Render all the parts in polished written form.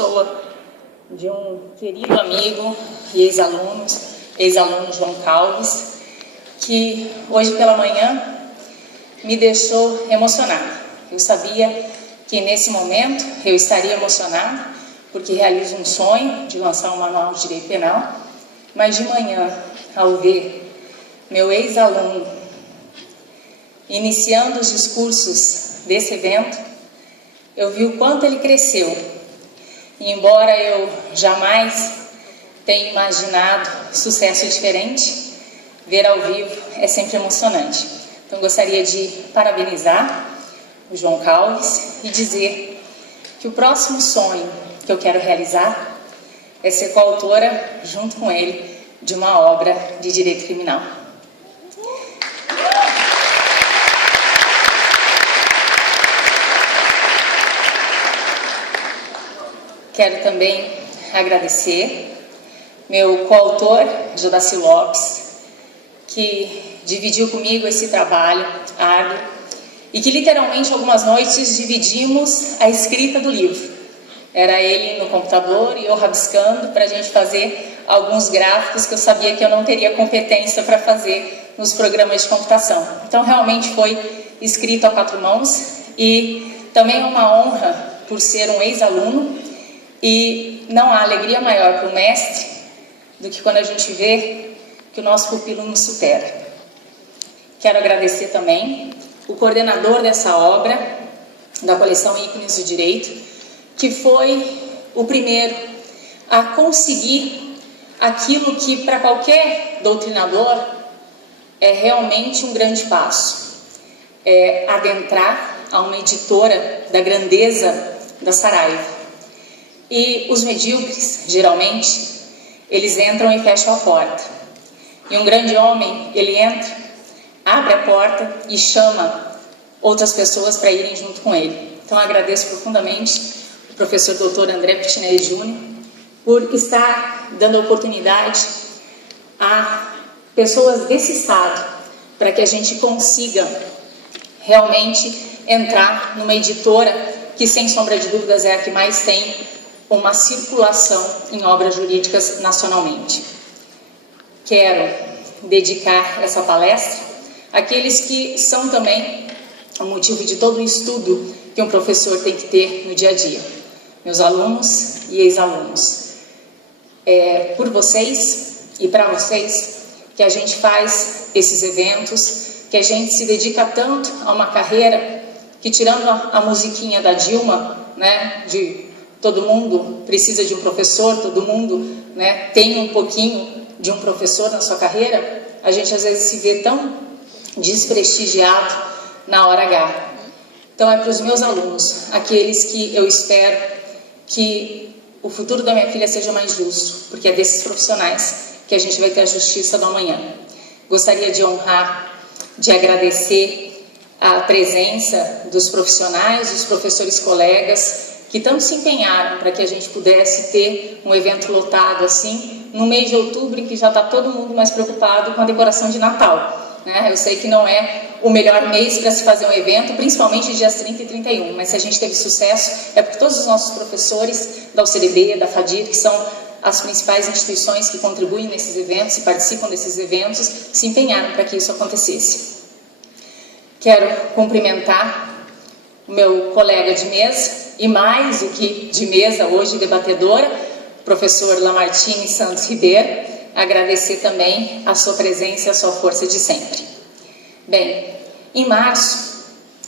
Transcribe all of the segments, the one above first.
Pessoa de um querido amigo e ex-aluno João Calves, que hoje pela manhã me deixou emocionada. Eu sabia que nesse momento eu estaria emocionada, porque realizo um sonho de lançar um manual de direito penal, mas de manhã, ao ver meu ex-aluno iniciando os discursos desse evento, eu vi o quanto ele cresceu. E embora eu jamais tenha imaginado sucesso diferente, ver ao vivo é sempre emocionante. Então gostaria de parabenizar o João Calves e dizer que o próximo sonho que eu quero realizar é ser coautora, junto com ele, de uma obra de direito criminal. Quero também agradecer meu coautor, Jodaci Lopes, que dividiu comigo esse trabalho árduo e que literalmente algumas noites dividimos a escrita do livro. Era ele no computador e eu rabiscando para a gente fazer alguns gráficos que eu sabia que eu não teria competência para fazer nos programas de computação. Então realmente foi escrito a quatro mãos e também é uma honra por ser um ex-aluno. E não há alegria maior para o mestre do que quando a gente vê que o nosso pupilo nos supera. Quero agradecer também o coordenador dessa obra, da coleção Ícones do Direito, que foi o primeiro a conseguir aquilo que para qualquer doutrinador é realmente um grande passo. É adentrar a uma editora da grandeza da Saraiva. E os medíocres, geralmente, eles entram e fecham a porta. E um grande homem, ele entra, abre a porta e chama outras pessoas para irem junto com ele. Então, agradeço profundamente o professor Dr. André Pitinelli Júnior por estar dando oportunidade a pessoas desse estado para que a gente consiga realmente entrar numa editora que, sem sombra de dúvidas, é a que mais tem uma circulação em obras jurídicas nacionalmente. Quero dedicar essa palestra àqueles que são também o motivo de todo o estudo que um professor tem que ter no dia a dia. Meus alunos e ex-alunos. É por vocês e para vocês que a gente faz esses eventos, que a gente se dedica tanto a uma carreira que, tirando a musiquinha da Dilma, né, de todo mundo precisa de um professor, todo mundo, né, tem um pouquinho de um professor na sua carreira, a gente às vezes se vê tão desprestigiado na hora H. Então é para os meus alunos, aqueles que eu espero que o futuro da minha filha seja mais justo, porque é desses profissionais que a gente vai ter a justiça do amanhã. Gostaria de honrar, de agradecer a presença dos profissionais, dos professores colegas, que tanto se empenharam para que a gente pudesse ter um evento lotado assim, no mês de outubro, em que já está todo mundo mais preocupado com a decoração de Natal. Né? Eu sei que não é o melhor mês para se fazer um evento, principalmente dias 30 e 31, mas se a gente teve sucesso, é porque todos os nossos professores da UCDB, da FADIR, que são as principais instituições que contribuem nesses eventos e participam desses eventos, se empenharam para que isso acontecesse. Quero cumprimentar o meu colega de mesa, e mais do que de mesa, hoje debatedora, professor Lamartine Santos Ribeiro, agradecer também a sua presença e a sua força de sempre. Bem, em março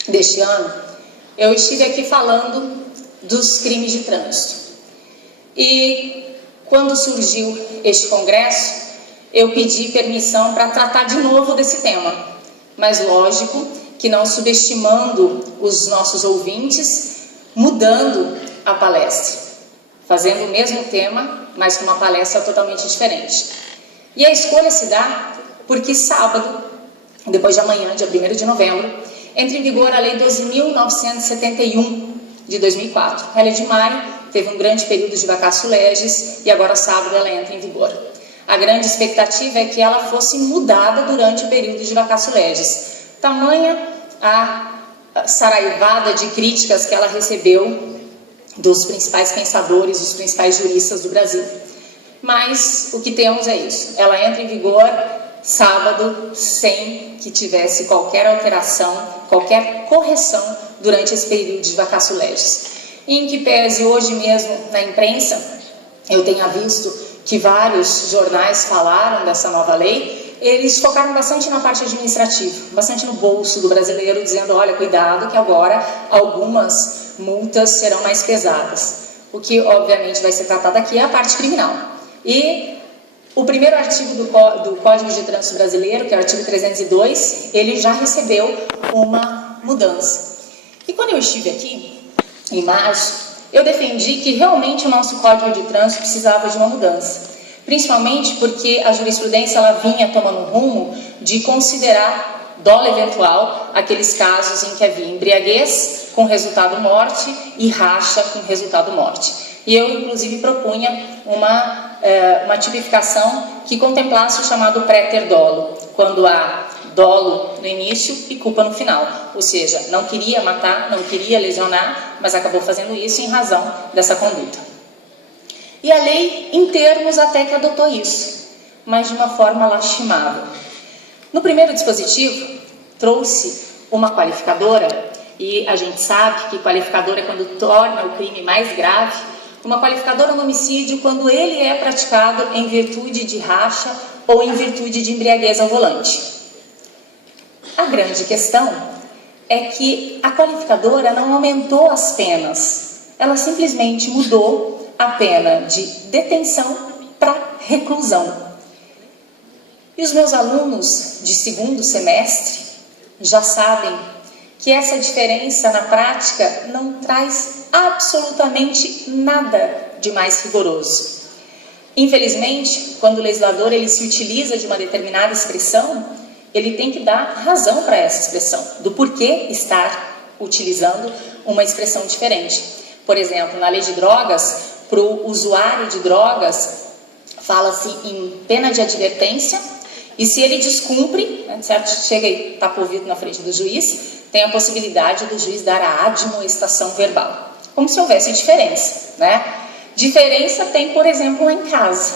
deste ano, eu estive aqui falando dos crimes de trânsito. E quando surgiu este congresso, eu pedi permissão para tratar de novo desse tema, mas lógico que não subestimando os nossos ouvintes, mudando a palestra, fazendo o mesmo tema, mas com uma palestra totalmente diferente. E a escolha se dá porque sábado, depois de amanhã, dia 1º de novembro, entra em vigor a Lei 12.971 de 2004. A Lei de Maio teve um grande período de vacatio legis e agora sábado ela entra em vigor. A grande expectativa é que ela fosse mudada durante o período de vacatio legis. Tamanha a saraivada de críticas que ela recebeu dos principais pensadores, dos principais juristas do Brasil. Mas o que temos é isso. Ela entra em vigor sábado, sem que tivesse qualquer alteração, qualquer correção durante esse período de vacatio legis. Em que pese hoje mesmo na imprensa, eu tenha visto que vários jornais falaram dessa nova lei, eles focaram bastante na parte administrativa, bastante no bolso do brasileiro, dizendo, olha, cuidado que agora algumas multas serão mais pesadas. O que obviamente vai ser tratado aqui é a parte criminal. E o primeiro artigo do Código de Trânsito Brasileiro, que é o artigo 302, ele já recebeu uma mudança. E quando eu estive aqui, em março, eu defendi que realmente o nosso Código de Trânsito precisava de uma mudança. Principalmente porque a jurisprudência ela vinha tomando um rumo de considerar dolo eventual aqueles casos em que havia embriaguez com resultado morte e racha com resultado morte. E eu, inclusive, propunha uma tipificação que contemplasse o chamado préter dolo, quando há dolo no início e culpa no final, ou seja, não queria matar, não queria lesionar, mas acabou fazendo isso em razão dessa conduta. E a lei, em termos, até que adotou isso, mas de uma forma lastimável. No primeiro dispositivo, trouxe uma qualificadora, e a gente sabe que qualificadora é quando torna o crime mais grave, uma qualificadora no homicídio quando ele é praticado em virtude de racha ou em virtude de embriaguez ao volante. A grande questão é que a qualificadora não aumentou as penas, ela simplesmente mudou a pena de detenção para reclusão. E os meus alunos de segundo semestre já sabem que essa diferença na prática não traz absolutamente nada de mais rigoroso. Infelizmente, quando o legislador ele se utiliza de uma determinada expressão, ele tem que dar razão para essa expressão, do porquê estar utilizando uma expressão diferente. Por exemplo, na lei de drogas, para o usuário de drogas, fala-se em pena de advertência, e se ele descumpre, certo? Chega e tapa o ouvido na frente do juiz, tem a possibilidade do juiz dar a admoestação verbal. Como se houvesse diferença, né? Diferença tem, por exemplo, lá em casa.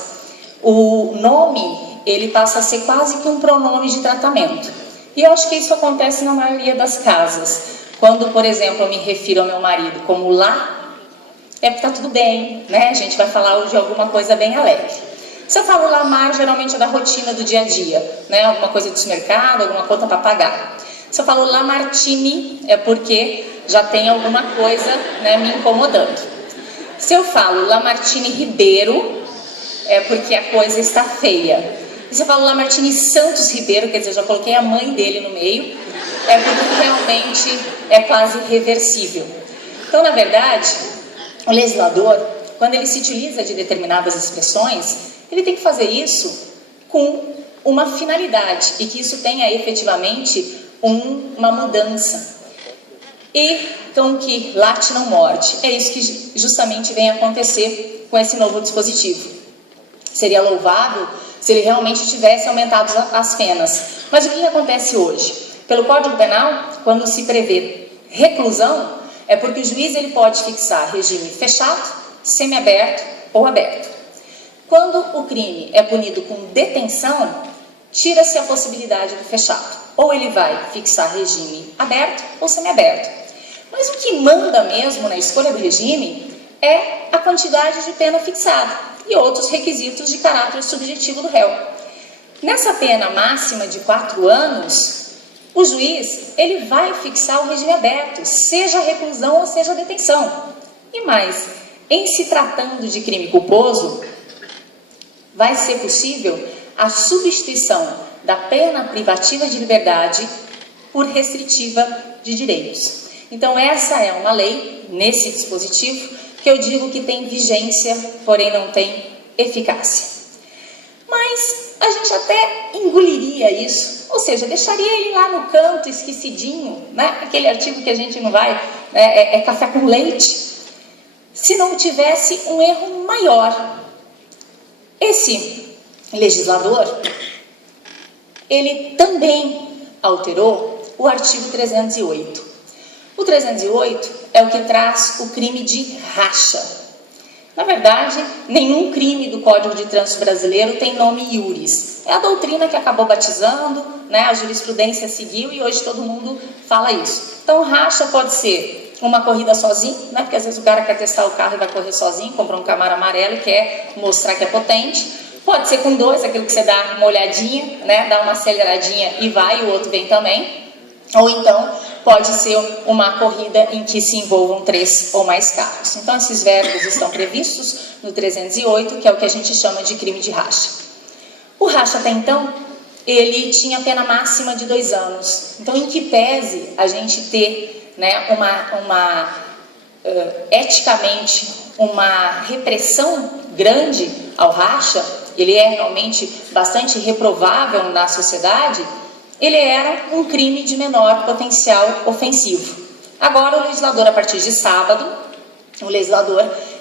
O nome, ele passa a ser quase que um pronome de tratamento. E eu acho que isso acontece na maioria das casas. Quando, por exemplo, eu me refiro ao meu marido como lá, é porque tá tudo bem, né? A gente vai falar de alguma coisa bem alegre. Se eu falo Lamar, geralmente é da rotina do dia a dia, né? Alguma coisa do supermercado, alguma conta para pagar. Se eu falo Lamartine, é porque já tem alguma coisa, né, me incomodando. Se eu falo Lamartine Ribeiro, é porque a coisa está feia. E se eu falo Lamartine Santos Ribeiro, quer dizer, já coloquei a mãe dele no meio, é porque realmente é quase irreversível. Então, na verdade, o legislador, quando ele se utiliza de determinadas expressões, ele tem que fazer isso com uma finalidade e que isso tenha efetivamente uma mudança. E então que late não morde. É isso que justamente vem acontecer com esse novo dispositivo. Seria louvável se ele realmente tivesse aumentado as penas. Mas o que acontece hoje? Pelo Código Penal, quando se prevê reclusão, é porque o juiz ele pode fixar regime fechado, semiaberto ou aberto. Quando o crime é punido com detenção, tira-se a possibilidade do fechado. Ou ele vai fixar regime aberto ou semiaberto. Mas o que manda mesmo na escolha do regime é a quantidade de pena fixada e outros requisitos de caráter subjetivo do réu. Nessa pena máxima de 4 anos, o juiz ele vai fixar o regime aberto, seja reclusão ou seja detenção. E mais, em se tratando de crime culposo, vai ser possível a substituição da pena privativa de liberdade por restritiva de direitos. Então essa é uma lei, nesse dispositivo, que eu digo que tem vigência, porém não tem eficácia. Mas a gente até engoliria isso, ou seja, deixaria ele lá no canto, esquecidinho, né? Aquele artigo que a gente não vai, é café com leite, se não tivesse um erro maior. Esse legislador, ele também alterou o artigo 308. O 308 é o que traz o crime de racha. Na verdade, nenhum crime do Código de Trânsito Brasileiro tem nome iuris. É a doutrina que acabou batizando, né? A jurisprudência seguiu e hoje todo mundo fala isso. Então, racha pode ser uma corrida sozinho, né? Porque às vezes o cara quer testar o carro e vai correr sozinho, compra um Camaro amarelo e quer mostrar que é potente. Pode ser com dois, aquilo que você dá uma olhadinha, né? Dá uma aceleradinha e vai, o outro vem também. Ou então, pode ser uma corrida em que se envolvam 3 ou mais carros. Então, esses verbos estão previstos no 308, que é o que a gente chama de crime de racha. O racha, até então, ele tinha pena máxima de 2 anos. Então, em que pese a gente ter, né, eticamente, uma repressão grande ao racha, ele é realmente bastante reprovável na sociedade, ele era um crime de menor potencial ofensivo. Agora o legislador, a partir de sábado,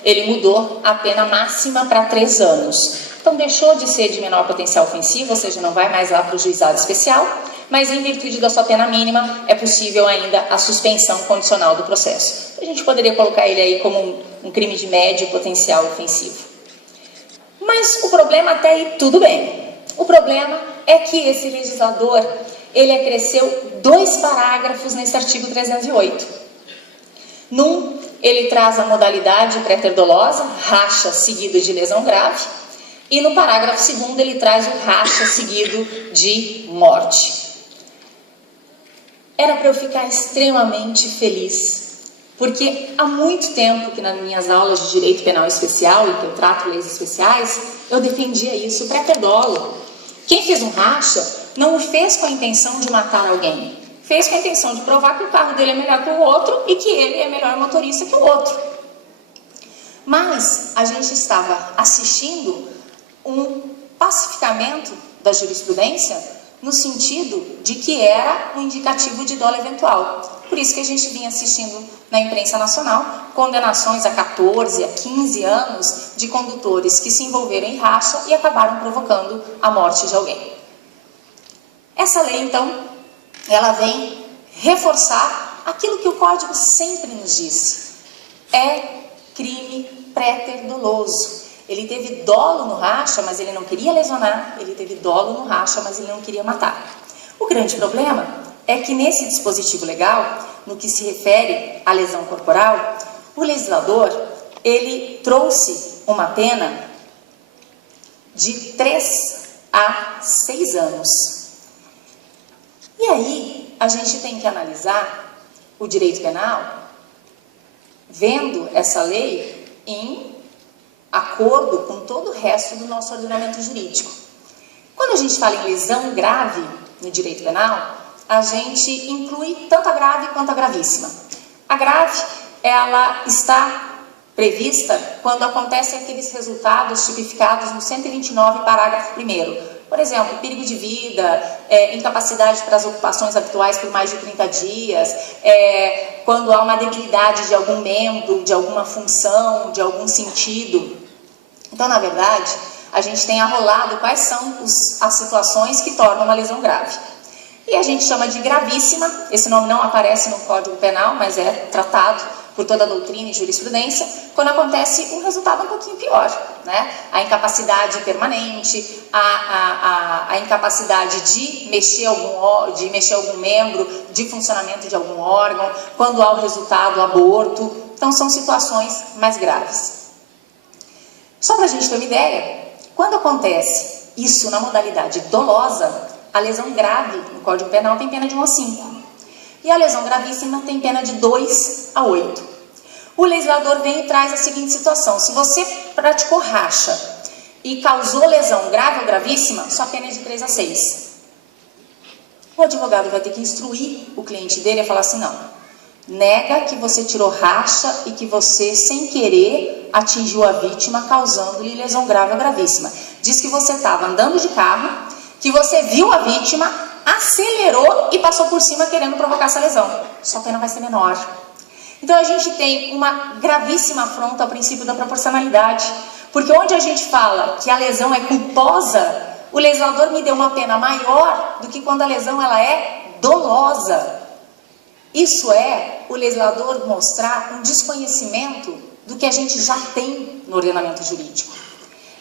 ele mudou a pena máxima para 3 anos. Então deixou de ser de menor potencial ofensivo, ou seja, não vai mais lá para o juizado especial, mas em virtude da sua pena mínima é possível ainda a suspensão condicional do processo. A gente poderia colocar ele aí como um crime de médio potencial ofensivo. Mas o problema até aí tudo bem. O problema é que esse legislador, ele acresceu 2 parágrafos nesse artigo 308. Num, ele traz a modalidade pré-ter dolosa, racha seguido de lesão grave, e no parágrafo 2º ele traz o racha seguido de morte. Era para eu ficar extremamente feliz, porque há muito tempo que nas minhas aulas de Direito Penal Especial, em que eu trato leis especiais, eu defendia isso, pré-ter dolo. Quem fez um racha não o fez com a intenção de matar alguém, fez com a intenção de provar que o carro dele é melhor que o outro e que ele é melhor motorista que o outro. Mas a gente estava assistindo um pacificamento da jurisprudência no sentido de que era um indicativo de dolo eventual. Por isso que a gente vinha assistindo na imprensa nacional condenações a 14, a 15 anos de condutores que se envolveram em racha e acabaram provocando a morte de alguém. Essa lei, então, ela vem reforçar aquilo que o Código sempre nos disse. É crime pré-ter doloso. Ele teve dolo no racha, mas ele não queria lesionar. Ele teve dolo no racha, mas ele não queria matar. O grande problema é que nesse dispositivo legal, no que se refere à lesão corporal, o legislador, ele trouxe uma pena de 3 a 6 anos. E aí, a gente tem que analisar o direito penal, vendo essa lei em acordo com todo o resto do nosso ordenamento jurídico. Quando a gente fala em lesão grave no direito penal, a gente inclui tanto a grave quanto a gravíssima. A grave, ela está prevista quando acontecem aqueles resultados tipificados no 129, parágrafo 1º. Por exemplo, perigo de vida, incapacidade para as ocupações habituais por mais de 30 dias, quando há uma debilidade de algum membro, de alguma função, de algum sentido. Então, na verdade, a gente tem arrolado quais são as situações que tornam uma lesão grave. E a gente chama de gravíssima, esse nome não aparece no Código Penal, mas é tratado por toda a doutrina e jurisprudência, quando acontece um resultado um pouquinho pior, né? A incapacidade permanente, a incapacidade de mexer algum membro, de funcionamento de algum órgão, quando há o resultado aborto. Então, são situações mais graves. Só para a gente ter uma ideia, quando acontece isso na modalidade dolosa, a lesão grave no Código Penal tem pena de 1 a 5. E a lesão gravíssima tem pena de 2 a 8. O legislador vem e traz a seguinte situação: se você praticou racha e causou lesão grave ou gravíssima, sua pena é de 3 a 6. O advogado vai ter que instruir o cliente dele a falar assim: não, nega que você tirou racha e que você, sem querer, atingiu a vítima, causando-lhe lesão grave ou gravíssima. Diz que você estava andando de carro, que você viu a vítima, acelerou e passou por cima querendo provocar essa lesão. Sua pena vai ser menor. Então a gente tem uma gravíssima afronta ao princípio da proporcionalidade, porque onde a gente fala que a lesão é culposa, o legislador me deu uma pena maior do que quando a lesão ela é dolosa. Isso é o legislador mostrar um desconhecimento do que a gente já tem no ordenamento jurídico.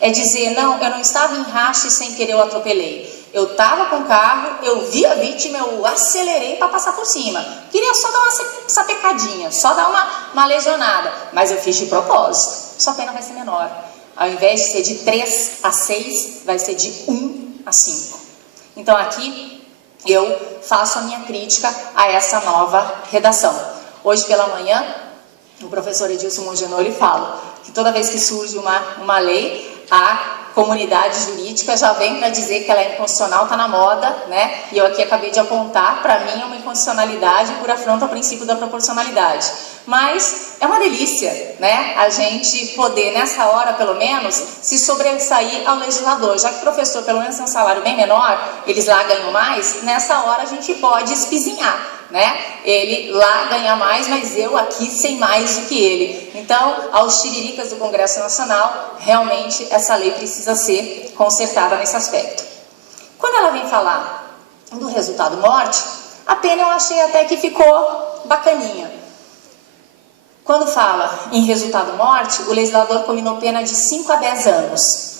É dizer, não, eu não estava em racha e sem querer eu atropelei. Eu estava com o carro, eu vi a vítima, eu acelerei para passar por cima. Queria só dar uma sapecadinha, só dar uma lesionada, mas eu fiz de propósito. Sua pena vai ser menor. Ao invés de ser de 3 a 6, vai ser de 1 a 5. Então aqui eu faço a minha crítica a essa nova redação. Hoje pela manhã, o professor Edilson Mongenoli fala que toda vez que surge uma lei, a comunidade jurídica já vem para dizer que ela é inconstitucional, está na moda, né? E eu aqui acabei de apontar, para mim é uma inconstitucionalidade por afronta ao princípio da proporcionalidade. Mas é uma delícia, né? A gente poder, nessa hora pelo menos, se sobressair ao legislador. Já que o professor pelo menos tem um salário bem menor, eles lá ganham mais, nessa hora a gente pode espizinhar, né? Ele lá ganha mais, mas eu aqui sei mais do que ele. Então, aos tiriricas do Congresso Nacional, realmente essa lei precisa ser consertada nesse aspecto. Quando ela vem falar do resultado morte, a pena eu achei até que ficou bacaninha. Quando fala em resultado morte, o legislador combinou pena de 5 a 10 anos.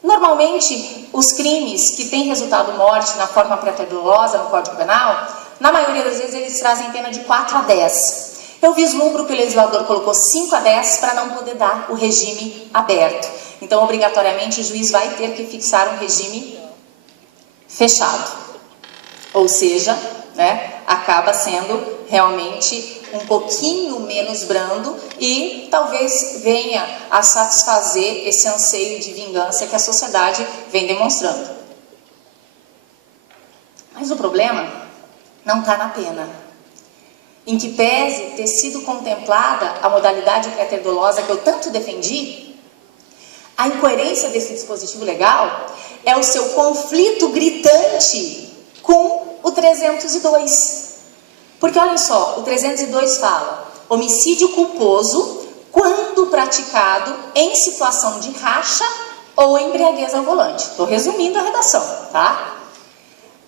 Normalmente, os crimes que têm resultado morte na forma pré-dolosa no Código Penal, na maioria das vezes eles trazem pena de 4 a 10. Eu vislumbro que o legislador colocou 5 a 10 para não poder dar o regime aberto. Então, obrigatoriamente, o juiz vai ter que fixar um regime fechado. Ou seja, né, acaba sendo realmente um pouquinho menos brando e talvez venha a satisfazer esse anseio de vingança que a sociedade vem demonstrando. Mas o problema não está na pena. Em que pese ter sido contemplada a modalidade pré-dolosa que eu tanto defendi, a incoerência desse dispositivo legal é o seu conflito gritante com o 302. Porque olhem só, o 302 fala homicídio culposo quando praticado em situação de racha ou embriaguez ao volante. Estou resumindo a redação, tá?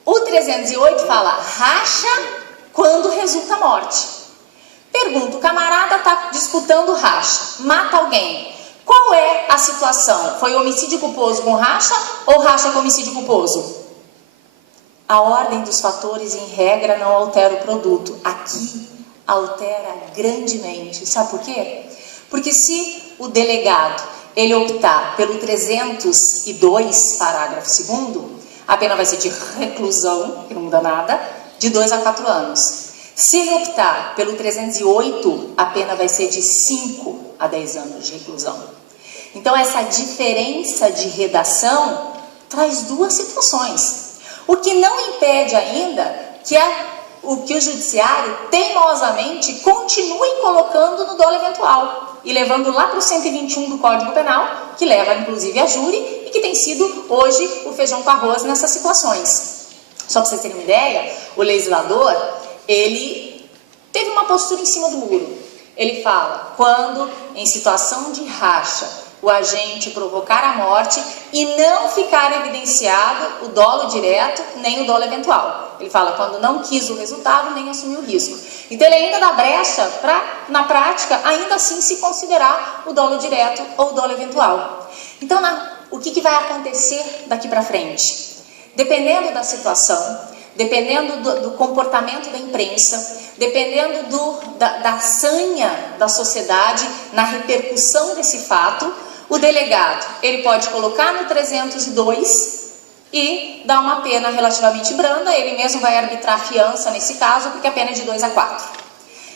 O 308 fala racha quando resulta morte. Pergunta, o camarada está disputando racha, mata alguém. Qual é a situação? Foi homicídio culposo com racha ou racha com homicídio culposo? A ordem dos fatores, em regra, não altera o produto. Aqui, altera grandemente. Sabe por quê? Porque se o delegado ele optar pelo 302, parágrafo 2º, a pena vai ser de reclusão, que não muda nada, de 2 a 4 anos. Se ele optar pelo 308, a pena vai ser de 5 a 10 anos de reclusão. Então, essa diferença de redação traz duas situações. O que não impede ainda que o judiciário teimosamente continue colocando no dolo eventual e levando lá para o 121 do Código Penal, que leva inclusive a júri e que tem sido hoje o feijão com arroz nessas situações. Só para vocês terem uma ideia, o legislador, ele teve uma postura em cima do muro. Ele fala, quando em situação de racha, o agente provocar a morte e não ficar evidenciado o dolo direto nem o dolo eventual. Ele fala quando não quis o resultado nem assumiu o risco. Então ele ainda dá brecha para, na prática, ainda assim se considerar o dolo direto ou o dolo eventual. Então, o que vai acontecer daqui para frente? Dependendo da situação, dependendo do comportamento da imprensa, dependendo da sanha da sociedade na repercussão desse fato, o delegado, ele pode colocar no 302 e dar uma pena relativamente branda, ele mesmo vai arbitrar a fiança nesse caso, porque a pena é de 2 a 4.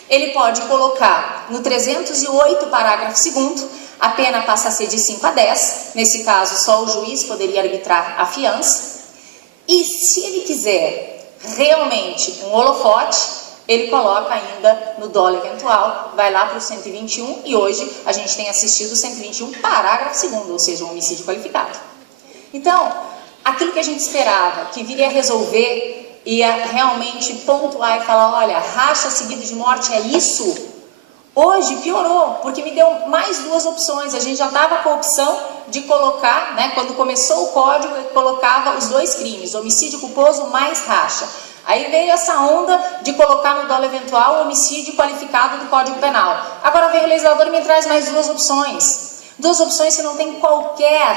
Ele pode colocar no 308, parágrafo 2º, a pena passa a ser de 5 a 10, nesse caso só o juiz poderia arbitrar a fiança, e se ele quiser realmente um holofote, ele coloca ainda no dolo eventual, vai lá para o 121 e hoje a gente tem assistido o 121, parágrafo 2º, ou seja, um homicídio qualificado. Então, aquilo que a gente esperava, que viria a resolver, ia realmente pontuar e falar, olha, racha seguido de morte é isso, hoje piorou, porque me deu mais duas opções. A gente já estava com a opção de colocar, né, quando começou o código, ele colocava os dois crimes, homicídio culposo mais racha. Aí veio essa onda de colocar no dolo eventual o homicídio qualificado do Código Penal. Agora vem o legislador e me traz mais duas opções. Duas opções que não têm qualquer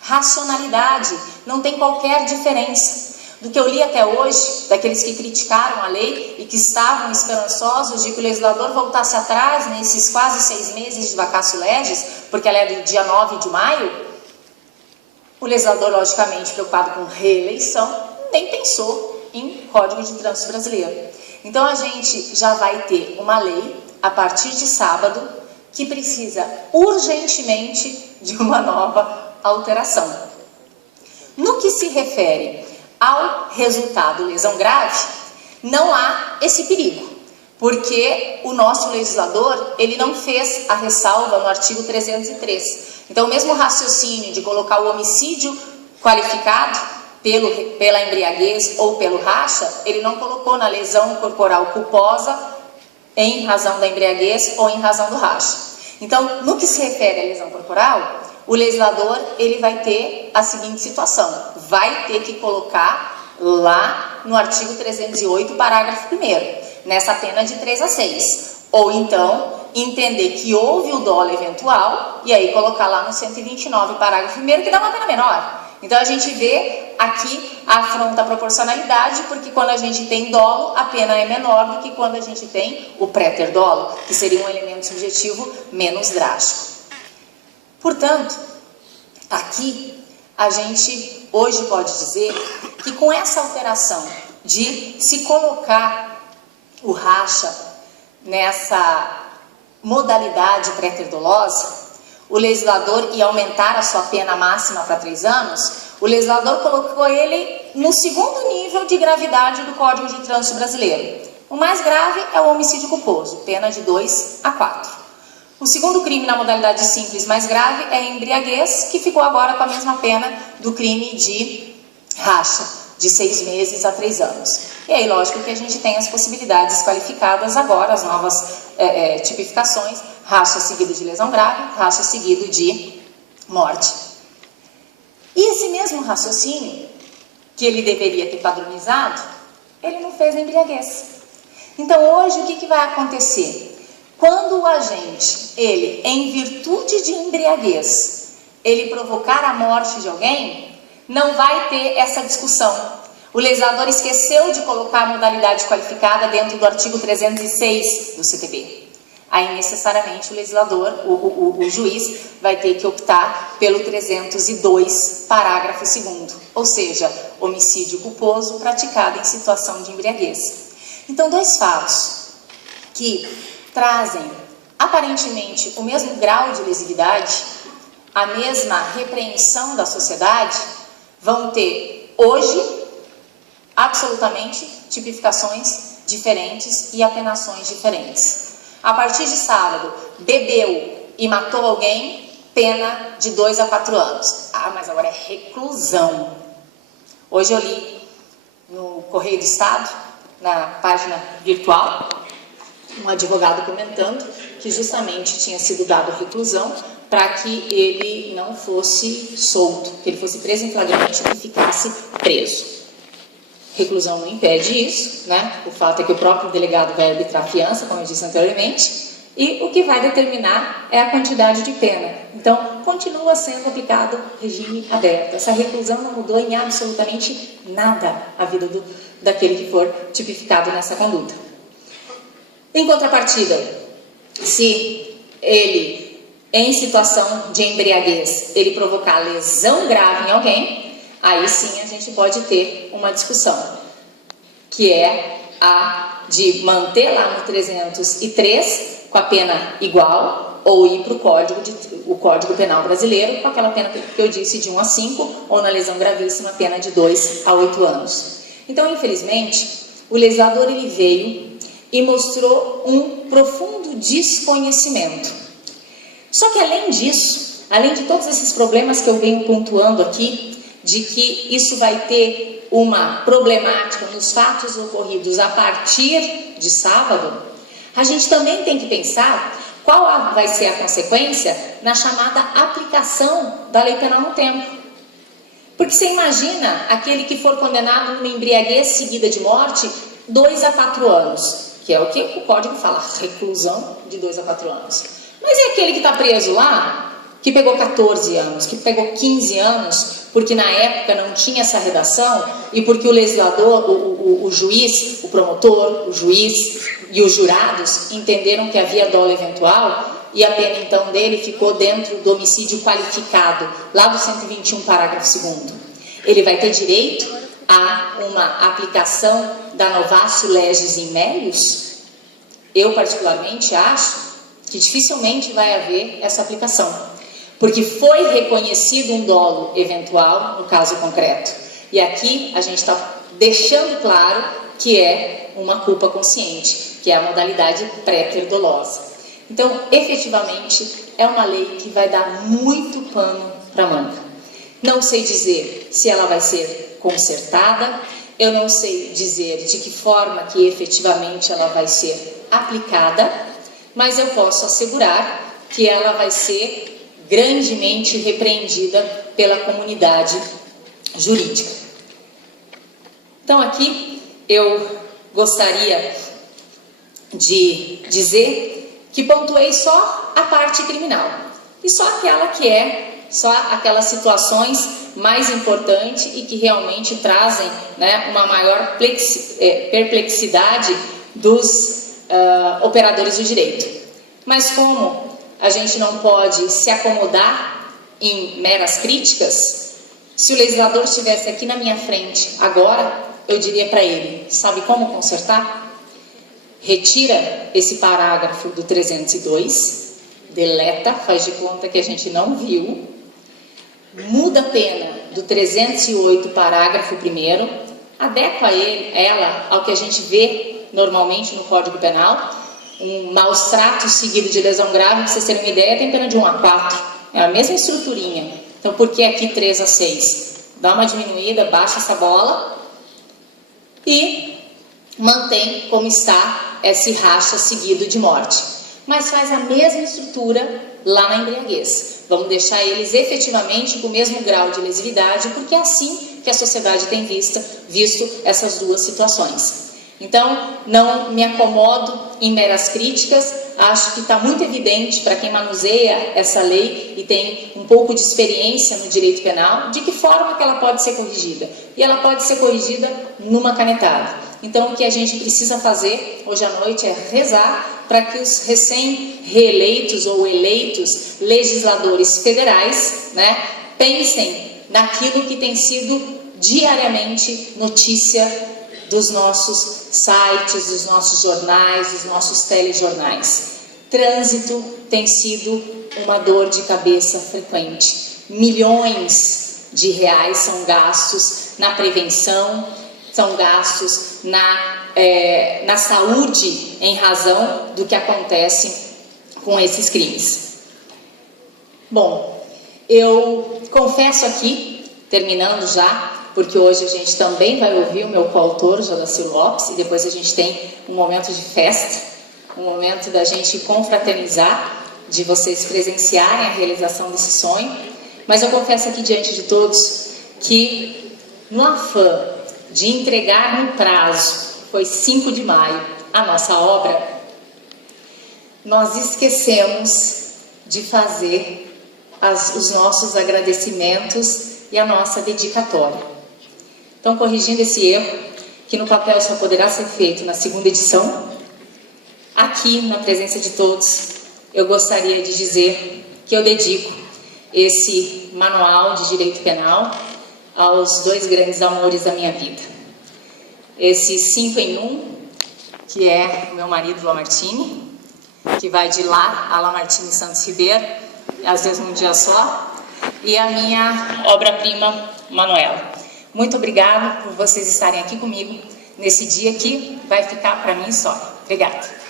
racionalidade, não tem qualquer diferença. Do que eu li até hoje, daqueles que criticaram a lei e que estavam esperançosos de que o legislador voltasse atrás nesses quase 6 meses de vacatio legis, porque ela é do dia 9 de maio, o legislador, logicamente, preocupado com reeleição, nem pensou em Código de Trânsito Brasileiro. Então, a gente já vai ter uma lei, a partir de sábado, que precisa urgentemente de uma nova alteração. No que se refere ao resultado lesão grave, não há esse perigo, porque o nosso legislador, ele não fez a ressalva no artigo 303. Então, o mesmo raciocínio de colocar o homicídio qualificado pela embriaguez ou pelo racha, ele não colocou na lesão corporal culposa em razão da embriaguez ou em razão do racha. Então, no que se refere à lesão corporal, o legislador, ele vai ter a seguinte situação: vai ter que colocar lá no artigo 308, parágrafo 1º, nessa pena de 3 a 6. Ou então, entender que houve o dolo eventual e aí colocar lá no 129, parágrafo 1º, que dá uma pena menor. Então, a gente vê aqui a afronta à proporcionalidade, porque quando a gente tem dolo, a pena é menor do que quando a gente tem o préter dolo, que seria um elemento subjetivo menos drástico. Portanto, aqui a gente hoje pode dizer que com essa alteração de se colocar o racha nessa modalidade préter-dolosa, o legislador ia aumentar a sua pena máxima para 3 anos, o legislador colocou ele no segundo nível de gravidade do Código de Trânsito Brasileiro. O mais grave é o homicídio culposo, pena de 2 a 4. O segundo crime na modalidade simples mais grave é a embriaguez, que ficou agora com a mesma pena do crime de racha, de 6 meses a 3 anos. E aí, lógico que a gente tem as possibilidades qualificadas agora, as novas tipificações: racha seguido de lesão grave, racha seguido de morte. E esse mesmo raciocínio, que ele deveria ter padronizado, ele não fez a embriaguez. Então, hoje, o que vai acontecer? Quando o agente, ele, em virtude de embriaguez, ele provocar a morte de alguém, não vai ter essa discussão. O legislador esqueceu de colocar a modalidade qualificada dentro do artigo 306 do CTB. Aí, necessariamente, o legislador, o juiz, vai ter que optar pelo 302, parágrafo 2º, ou seja, homicídio culposo praticado em situação de embriaguez. Então, 2 fatos que trazem, aparentemente, o mesmo grau de lesividade, a mesma repreensão da sociedade, vão ter, hoje, absolutamente, tipificações diferentes e apenações diferentes. A partir de sábado, bebeu e matou alguém, pena de 2 a 4 anos. Ah, mas agora é reclusão. Hoje eu li no Correio do Estado, na página virtual, um advogado comentando que justamente tinha sido dado reclusão para que ele não fosse solto, que ele fosse preso em flagrante e ficasse preso. Reclusão não impede isso, né? O fato é que o próprio delegado vai arbitrar fiança, como eu disse anteriormente, e o que vai determinar é a quantidade de pena. Então, continua sendo aplicado regime aberto. Essa reclusão não mudou em absolutamente nada a vida daquele que for tipificado nessa conduta. Em contrapartida, se ele, em situação de embriaguez, ele provocar lesão grave em alguém, aí sim a gente pode ter uma discussão, que é a de manter lá no 303 com a pena igual ou ir para o Código Penal Brasileiro com aquela pena que eu disse de 1 a 5 ou na lesão gravíssima pena de 2 a 8 anos. Então, infelizmente, o legislador ele veio e mostrou um profundo desconhecimento. Só que além disso, além de todos esses problemas que eu venho pontuando aqui, de que isso vai ter uma problemática nos fatos ocorridos a partir de sábado, a gente também tem que pensar qual vai ser a consequência na chamada aplicação da lei penal no tempo. Porque você imagina aquele que for condenado numa embriaguez seguida de morte, 2 a 4 anos, que é o que o código fala, reclusão de 2 a 4 anos. Mas e aquele que está preso lá, que pegou 14 anos, que pegou 15 anos, porque na época não tinha essa redação e porque o legislador, o juiz, o promotor, o juiz e os jurados entenderam que havia dolo eventual e a pena então dele ficou dentro do homicídio qualificado, lá do 121, parágrafo 2º. Ele vai ter direito a uma aplicação da novatio legis in melius? Eu particularmente acho que dificilmente vai haver essa aplicação. Porque foi reconhecido um dolo eventual no caso concreto. E aqui a gente está deixando claro que é uma culpa consciente, que é a modalidade pré-perdolosa. Então, efetivamente, é uma lei que vai dar muito pano para manga. Não sei dizer se ela vai ser consertada, eu não sei dizer de que forma que efetivamente ela vai ser aplicada, mas eu posso assegurar que ela vai ser grandemente repreendida pela comunidade jurídica. Então aqui eu gostaria de dizer que pontuei só a parte criminal e só aquelas situações mais importantes e que realmente trazem, né, uma maior perplexidade dos operadores do direito. Mas como a gente não pode se acomodar em meras críticas, se o legislador estivesse aqui na minha frente agora, eu diria para ele, sabe como consertar? Retira esse parágrafo do 302, deleta, faz de conta que a gente não viu, muda a pena do 308, parágrafo 1º, adequa ela ao que a gente vê normalmente no Código Penal. Um maus tratos seguido de lesão grave, para vocês terem uma ideia, tem pena de 1 a 4. É a mesma estruturinha. Então, por que aqui 3 a 6? Dá uma diminuída, baixa essa bola e mantém como está esse racha seguido de morte. Mas faz a mesma estrutura lá na embriaguez. Vamos deixar eles efetivamente com o mesmo grau de lesividade, porque é assim que a sociedade tem visto essas duas situações. Então, não me acomodo em meras críticas, acho que está muito evidente para quem manuseia essa lei e tem um pouco de experiência no direito penal, de que forma que ela pode ser corrigida. E ela pode ser corrigida numa canetada. Então, o que a gente precisa fazer hoje à noite é rezar para que os recém-reeleitos ou eleitos legisladores federais, né, pensem naquilo que tem sido diariamente notícia dos nossos sites, dos nossos jornais, dos nossos telejornais. Trânsito tem sido uma dor de cabeça frequente. Milhões de reais são gastos na prevenção, são gastos na saúde em razão do que acontece com esses crimes. Bom, eu confesso aqui, terminando já, porque hoje a gente também vai ouvir o meu coautor, Jodacir Lopes, e depois a gente tem um momento de festa, um momento da gente confraternizar, de vocês presenciarem a realização desse sonho. Mas eu confesso aqui diante de todos que, no afã de entregar no prazo, foi 5 de maio, a nossa obra, nós esquecemos de fazer os nossos agradecimentos e a nossa dedicatória. Então, corrigindo esse erro, que no papel só poderá ser feito na 2ª edição, aqui, na presença de todos, eu gostaria de dizer que eu dedico esse manual de direito penal aos 2 grandes amores da minha vida. Esse 5 em 1, que é o meu marido Lamartine, que vai de lá a Lamartine Santos Ribeiro, às vezes num dia só, e a minha obra-prima, Manuela. Muito obrigada por vocês estarem aqui comigo nesse dia que vai ficar para mim só. Obrigada.